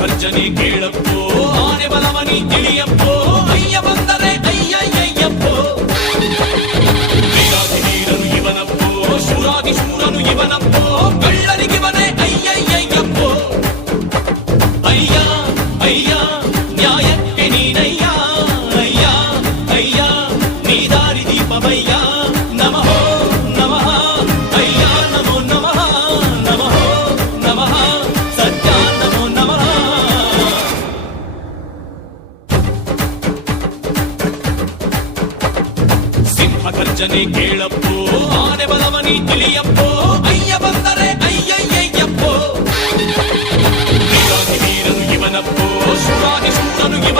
ಗರ್ಜನೆ ಕೇಳಪ್ಪೋ, ಆನೆ ಬಲವನಿ ತಿಳಿಯಪ್ಪೋ, ಅಯ್ಯ ಬಂದರೆ ಅಯ್ಯಯ್ಯಯ್ಯಪ್ಪೋ. ವೀರಾದಿ ವೀರನು ಇವನಪ್ಪೋ, ಶೂರಾದಿ ಶೂರನು ಇವನಪ್ಪೋ, ಕಳ್ಳರಿಗಿವನೇ ಅಯ್ಯಯ್ಯಯ್ಯಪ್ಪೋ. ಅಯ್ಯ ಅಯ್ಯ ನ್ಯಾಯಕ್ಕೆ ನೀನಯ್ಯ, ಅಯ್ಯ ಅಯ್ಯ ನೀ ದಾರಿ ದೀಪವಯ್ಯ. ನಮಃ ನಮಃ ಅಯ್ಯ ನಮೋ ನಮಃ, ನಮಃ ನಮಃ ಸತ್ಯ ನಮೋ ನಮಃ. ಸಿಂಹ ಗರ್ಜನೆ ಕೇಳಪ್ಪೋ, ಆನೆ ಬಲವನಿ ತಿಳಿಯಪ್ಪೋ, ಅಯ್ಯ ಬಂದರೆ ಅಯ್ಯಯ್ಯಯ್ಯಪ್ಪೋ. ವೀರಾದಿ ವೀರನು ಇವನಪ್ಪೋ, ಶೂರಾದಿ ಶೂರನು ಇವ